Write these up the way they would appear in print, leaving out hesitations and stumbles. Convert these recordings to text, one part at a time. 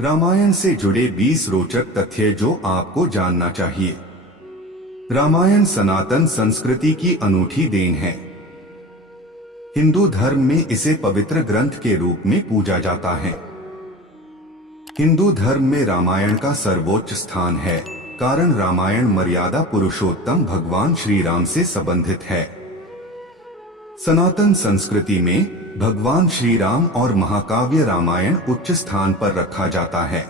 रामायण से जुड़े 20 रोचक तथ्य जो आपको जानना चाहिए। रामायण सनातन संस्कृति की अनूठी देन है। हिंदू धर्म में इसे पवित्र ग्रंथ के रूप में पूजा जाता है। हिंदू धर्म में रामायण का सर्वोच्च स्थान है, कारण रामायण मर्यादा पुरुषोत्तम भगवान श्री राम से संबंधित है। सनातन संस्कृति में भगवान श्री राम और महाकाव्य रामायण उच्च स्थान पर रखा जाता है।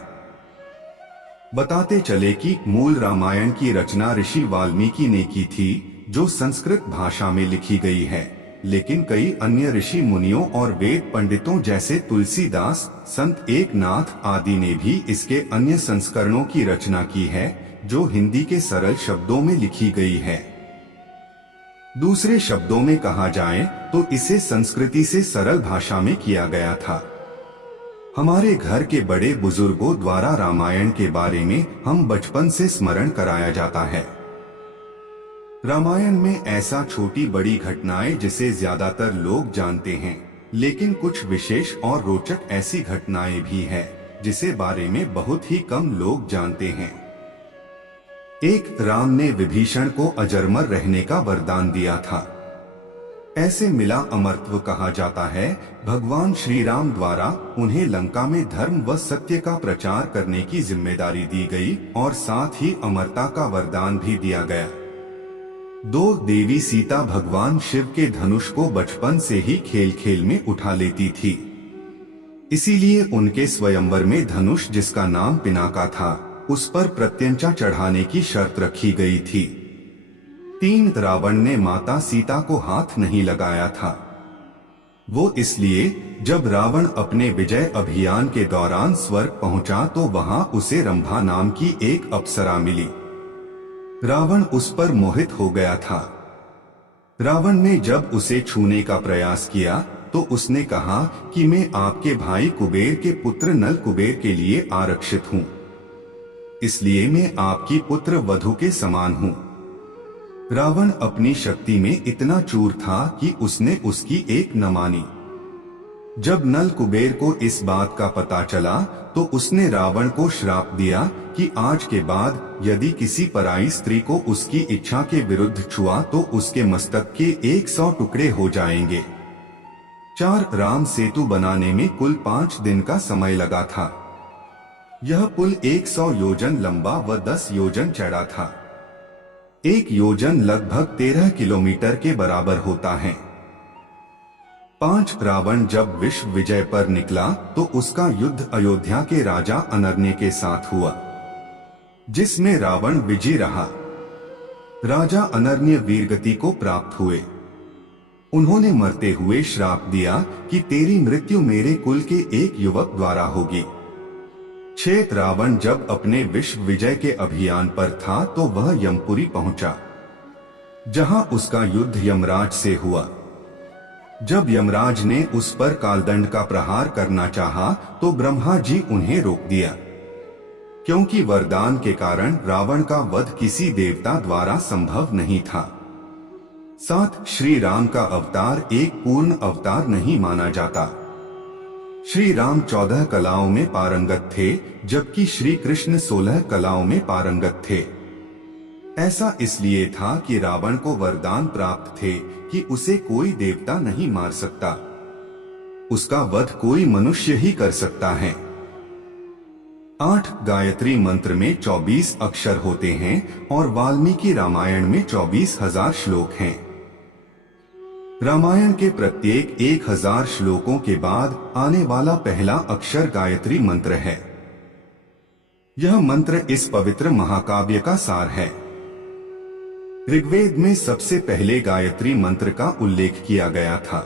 बताते चले कि मूल रामायण की रचना ऋषि वाल्मीकि ने की थी, जो संस्कृत भाषा में लिखी गई है, लेकिन कई अन्य ऋषि मुनियों और वेद पंडितों जैसे तुलसीदास, संत एकनाथ आदि ने भी इसके अन्य संस्करणों की रचना की है, जो हिंदी के सरल शब्दों में लिखी गई है। दूसरे शब्दों में कहा जाए तो इसे संस्कृति से सरल भाषा में किया गया था। हमारे घर के बड़े बुजुर्गों द्वारा रामायण के बारे में हम बचपन से स्मरण कराया जाता है। रामायण में ऐसा छोटी बड़ी घटनाएं जिसे ज्यादातर लोग जानते हैं, लेकिन कुछ विशेष और रोचक ऐसी घटनाएं भी है जिसे बारे में बहुत ही कम लोग जानते हैं। एक, राम ने विभीषण को अजरमर रहने का वरदान दिया था। ऐसे मिला अमरत्व कहा जाता है। भगवान श्री राम द्वारा उन्हें लंका में धर्म व सत्य का प्रचार करने की जिम्मेदारी दी गई और साथ ही अमरता का वरदान भी दिया गया। 2, देवी सीता भगवान शिव के धनुष को बचपन से ही खेल खेल में उठा लेती थी, इसीलिए उनके स्वयंवर में धनुष, जिसका नाम पिनाका था, उस पर प्रत्यंचा चढ़ाने की शर्त रखी गई थी। 3, रावण ने माता सीता को हाथ नहीं लगाया था। वो इसलिए जब रावण अपने विजय अभियान के दौरान स्वर्ग पहुंचा तो वहां उसे रंभा नाम की एक अप्सरा मिली। रावण उस पर मोहित हो गया था। रावण ने जब उसे छूने का प्रयास किया तो उसने कहा कि मैं आपके भाई कुबेर के पुत्र नल कुबेर के लिए आरक्षित हूँ, इसलिए मैं आपकी पुत्र वधु के समान हूँ। रावण अपनी शक्ति में इतना चूर था कि उसने उसकी एक न मानी। जब नल कुबेर को इस बात का पता चला तो उसने रावण को श्राप दिया कि आज के बाद यदि किसी पराई स्त्री को उसकी इच्छा के विरुद्ध छुआ तो उसके मस्तक के 100 टुकड़े हो जाएंगे। 4, राम सेतु बनाने में कुल 5 दिन का समय लगा था। यह पुल 100 योजन लंबा व 10 योजन चौड़ा था। 1 योजन लगभग 13 किलोमीटर के बराबर होता है। 5, रावण जब विश्व विजय पर निकला तो उसका युद्ध अयोध्या के राजा अनर्ण्य के साथ हुआ, जिसमें रावण विजयी रहा। राजा अनर्ण्य वीरगति को प्राप्त हुए। उन्होंने मरते हुए श्राप दिया कि तेरी मृत्यु मेरे कुल के एक युवक द्वारा होगी। 6, रावण जब अपने विश्व विजय के अभियान पर था तो वह यमपुरी पहुंचा, जहां उसका युद्ध यमराज से हुआ। जब यमराज ने उस पर कालदंड का प्रहार करना चाहा तो ब्रह्मा जी उन्हें रोक दिया, क्योंकि वरदान के कारण रावण का वध किसी देवता द्वारा संभव नहीं था। 7, श्री राम का अवतार एक पूर्ण अवतार नहीं माना जाता। श्री राम 14 कलाओं में पारंगत थे, जबकि श्री कृष्ण 16 कलाओं में पारंगत थे। ऐसा इसलिए था कि रावण को वरदान प्राप्त थे कि उसे कोई देवता नहीं मार सकता, उसका वध कोई मनुष्य ही कर सकता है। 8, गायत्री मंत्र में 24 अक्षर होते हैं और वाल्मीकि रामायण में 24,000 श्लोक हैं। रामायण के प्रत्येक 1000 श्लोकों के बाद आने वाला पहला अक्षर गायत्री मंत्र है। यह मंत्र इस पवित्र महाकाव्य का सार है। ऋग्वेद में सबसे पहले गायत्री मंत्र का उल्लेख किया गया था।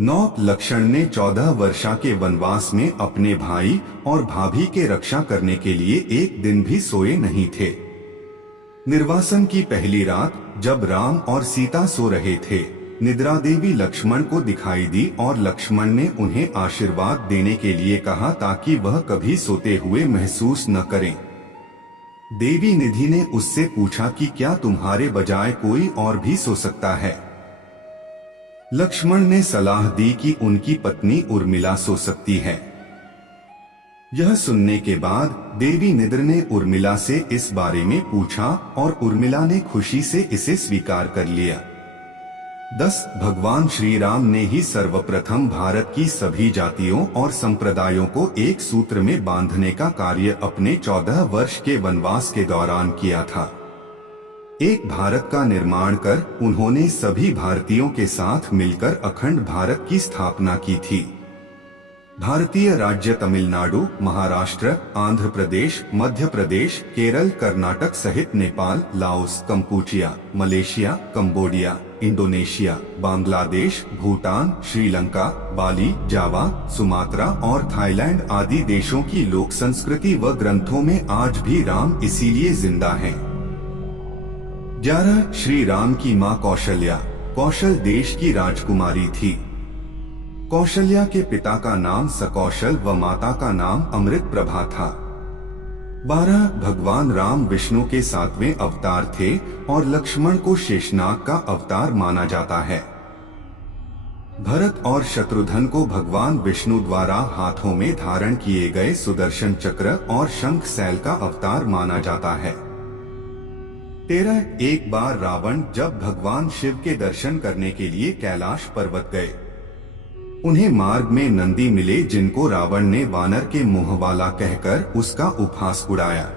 9, लक्ष्मण ने 14 वर्षा के वनवास में अपने भाई और भाभी के रक्षा करने के लिए एक दिन भी सोए नहीं थे। निर्वासन की पहली रात जब राम और सीता सो रहे थे, निद्रा देवी लक्ष्मण को दिखाई दी और लक्ष्मण ने उन्हें आशीर्वाद देने के लिए कहा ताकि वह कभी सोते हुए महसूस न करें। देवी निधि ने उससे पूछा कि क्या तुम्हारे बजाय कोई और भी सो सकता है। लक्ष्मण ने सलाह दी कि उनकी पत्नी उर्मिला सो सकती है। यह सुनने के बाद देवी निद्र ने उर्मिला से इस बारे में पूछा और उर्मिला ने खुशी से इसे स्वीकार कर लिया। 10 भगवान श्री राम ने ही सर्वप्रथम भारत की सभी जातियों और संप्रदायों को एक सूत्र में बांधने का कार्य अपने 14 वर्ष के वनवास के दौरान किया था। एक भारत का निर्माण कर उन्होंने सभी भारतीयों के साथ मिलकर अखंड भारत की स्थापना की थी। भारतीय राज्य तमिलनाडु, महाराष्ट्र, आंध्र प्रदेश, मध्य प्रदेश, केरल, कर्नाटक सहित Nepal, Laos, Kampuchea, Malaysia, Cambodia, Indonesia, Bangladesh, Bhutan, Sri Lanka, Bali, Java, Sumatra और थाईलैंड आदि देशों की लोक संस्कृति व ग्रंथों में आज भी राम इसीलिए जिंदा हैं। 11 श्री राम की मां कौशल्या। कौशल देश की राजकुमारी थी। कौशल्या के पिता का नाम सकौशल व माता का नाम अमृत प्रभा था। 12 भगवान राम विष्णु के 7वें अवतार थे और लक्ष्मण को शेषनाग का अवतार माना जाता है। भरत और शत्रुघ्न को भगवान विष्णु द्वारा हाथों में धारण किए गए सुदर्शन चक्र और शंख सैल का अवतार माना जाता है। 13 एक बार रावण जब भगवान शिव के दर्शन करने के लिए कैलाश पर्वत गए, उन्हें मार्ग में नंदी मिले जिनको रावण ने वानर के मुंह वाला कहकर उसका उपहास उड़ाया।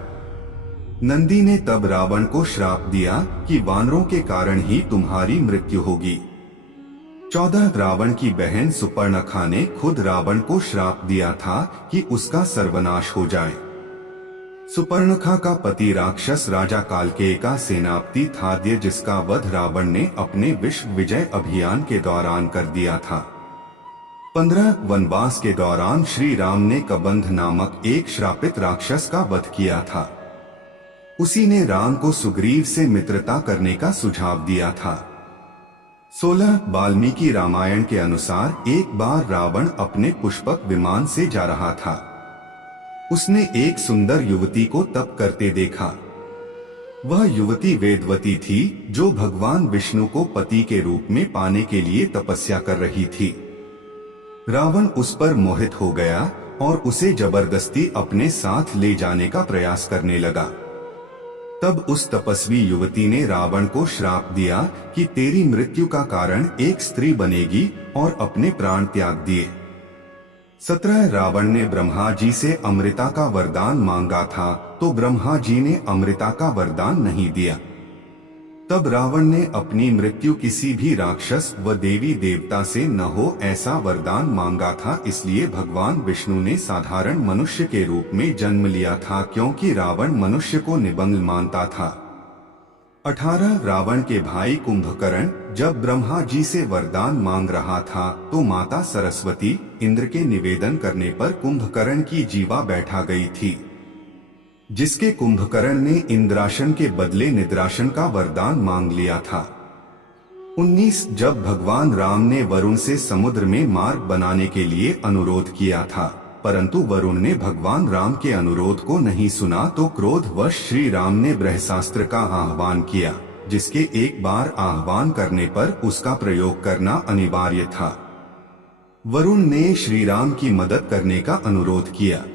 नंदी ने तब रावण को श्राप दिया कि वानरों के कारण ही तुम्हारी मृत्यु होगी। 14 रावण की बहन सुपर्णखा ने खुद रावण को श्राप दिया था कि उसका सर्वनाश हो जाए। सुपर्णखा का पति राक्षस राजा कालकेय का सेनापति था जिसका वध रावण ने अपने विश्व विजय अभियान के दौरान कर दिया था। 15 वनवास के दौरान श्री राम ने कबंध नामक एक श्रापित राक्षस का वध किया था। उसी ने राम को सुग्रीव से मित्रता करने का सुझाव दिया था। 16 वाल्मीकि रामायण के अनुसार एक बार रावण अपने पुष्पक विमान से जा रहा था। उसने एक सुंदर युवती को तप करते देखा। वह युवती वेदवती थी जो भगवान विष्णु को पति के रूप में पाने के लिए तपस्या कर रही थी। रावण उस पर मोहित हो गया और उसे जबरदस्ती अपने साथ ले जाने का प्रयास करने लगा। तब उस तपस्वी युवती ने रावण को श्राप दिया कि तेरी मृत्यु का कारण एक स्त्री बनेगी और अपने प्राण त्याग दिए। 17 रावण ने ब्रह्मा जी से अमृता का वरदान मांगा था तो ब्रह्मा जी ने अमृता का वरदान नहीं दिया। तब रावण ने अपनी मृत्यु किसी भी राक्षस व देवी देवता से न हो ऐसा वरदान मांगा था। इसलिए भगवान विष्णु ने साधारण मनुष्य के रूप में जन्म लिया था क्योंकि रावण मनुष्य को निबंग मानता था। 18 रावण के भाई कुंभकर्ण जब ब्रह्मा जी से वरदान मांग रहा था तो माता सरस्वती इंद्र के निवेदन करने पर कुंभकर्ण की जीवा बैठा गई थी, जिसके कुंभकर्ण ने इंद्रासन के बदले निद्रासन का वरदान मांग लिया था। 19 जब भगवान राम ने वरुण से समुद्र में मार्ग बनाने के लिए अनुरोध किया था, परंतु वरुण ने भगवान राम के अनुरोध को नहीं सुना तो क्रोधवश श्री राम ने ब्रह्मास्त्र का आह्वान किया, जिसके एक बार आह्वान करने पर उसका प्रयोग करना अनिवार्य था। वरुण ने श्री राम की मदद करने का अनुरोध किया।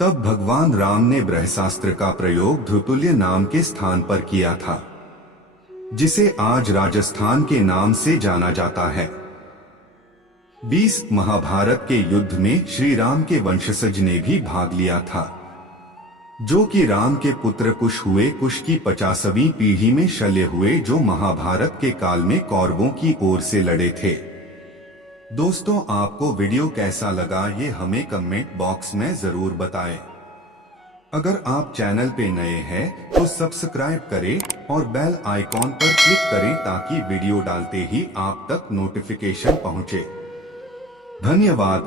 तब भगवान राम ने ब्रह्मास्त्र का प्रयोग ध्रुतुल्य नाम के स्थान पर किया था, जिसे आज राजस्थान के नाम से जाना जाता है। 20 महाभारत के युद्ध में श्री राम के वंशज ने भी भाग लिया था, जो कि राम के पुत्र कुश हुए। कुश की 50वीं पीढ़ी में शल्य हुए जो महाभारत के काल में कौरवों की ओर से लड़े थे। दोस्तों, आपको वीडियो कैसा लगा ये हमें कमेंट बॉक्स में जरूर बताएं। अगर आप चैनल पे नए हैं तो सब्सक्राइब करें और बेल आइकॉन पर क्लिक करें ताकि वीडियो डालते ही आप तक नोटिफिकेशन पहुंचे। धन्यवाद।